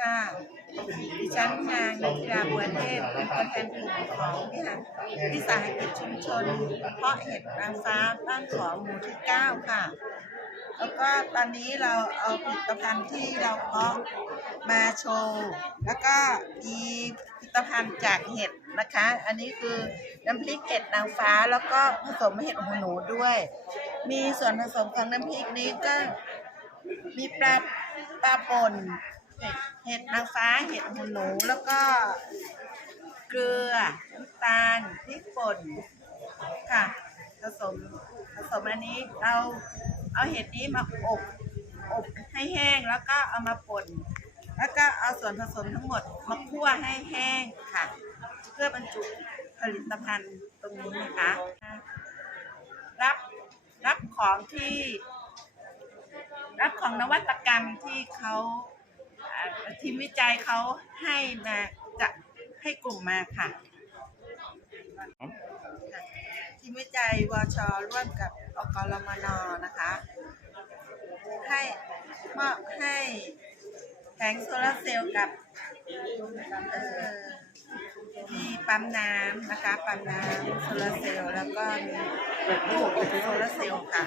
ค่ะดิฉันนางนักกีฬาบัวเทพเป็นตัวแทนกลุ่มของวิหารวิสาหกิจชุมชน เพาะเห็ดนางฟ้าบ้านขอหมู่ที่ 9 ค่ะ แล้วก็ตอนนี้เราเอาผลิตภัณฑ์ที่เราเพาะมาโชว์ แล้วก็มีผลิตภัณฑ์จากเห็ดนะคะ อันนี้คือน้ำพริกเห็ดนางฟ้าแล้วก็ผสมเห็ดหูหนูด้วย มีส่วนผสมของน้ำพริกนี้ก็มีปลาปลาป่น เห็ดนางฟ้าเห็ดหูหนูแล้วก็เกลือน้ำตาลพริกป่นค่ะ ผสมผสมอันนี้เราเอาเห็ดนี้มาอบอบให้แห้งแล้วก็เอามาป่น แล้วก็เอาส่วนผสมทั้งหมดมาคั่วให้แห้งค่ะ เพื่อบรรจุผลิตภัณฑ์ตรงนี้นะคะ รับรับของที่ รับของนวัตกรรมที่เขา ทีมวิจัยเขาให้มาจะให้กลุ่มมาค่ะ ทีมวิจัยวชร่วมกับอกรมนนะคะ ให้มอบให้แผงโซลาร์เซลล์กับเอ่อมีปั๊มน้ำนะคะ ปั๊มน้ำโซลาร์เซลล์แล้วก็มีตู้อบโซลาร์เซลล์ค่ะ